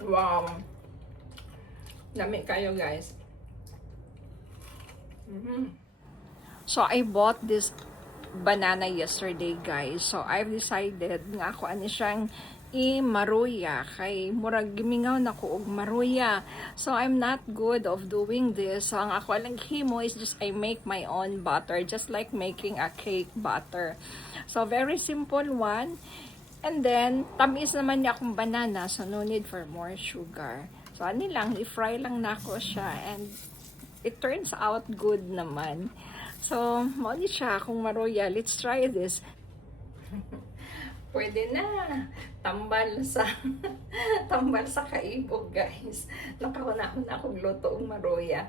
Wow. Dami kayo, guys. So, I bought this banana yesterday, guys. So, I've decided nga ako ani siyang i-maruya. Kay murag gimingaw na ko og maruya. So, I'm not good of doing this. So, ang ako lang himo is just I make my own butter. Just like making a cake butter. So, very simple one. And then, tamis naman niya akong banana. So, no need for more sugar. So, ano lang, i-fry lang na ako siya. And it turns out good naman. So, mauni siya kung maruya. Let's try this. Pwede na. Tambal sa tambal sa kaibog, guys. Nakahunahon na akong luto ng maruya.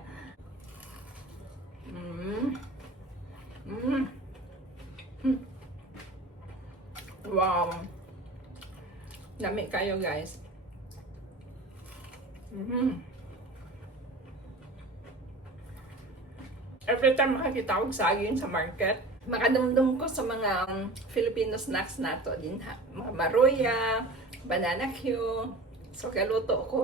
Wow. Dami kayo, guys. Every time makakita ko saging sa market, makadumdum ko sa mga Filipino snacks nato din ha. Mga maruya, banana Q. So kaluto ko.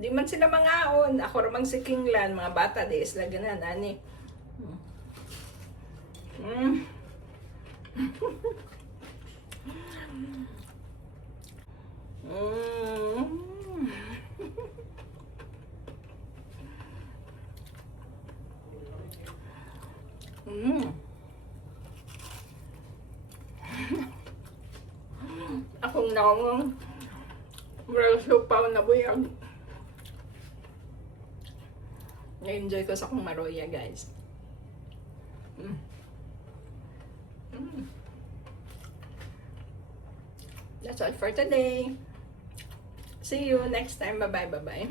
Di man sila mangaon. Ako ramang si Kinglan, mga bata di isla ganan ani. Akong naong supaw na buyag. Na-enjoy ko sa akong maruya, guys. That's all for today. See you next time. Bye-bye, bye-bye.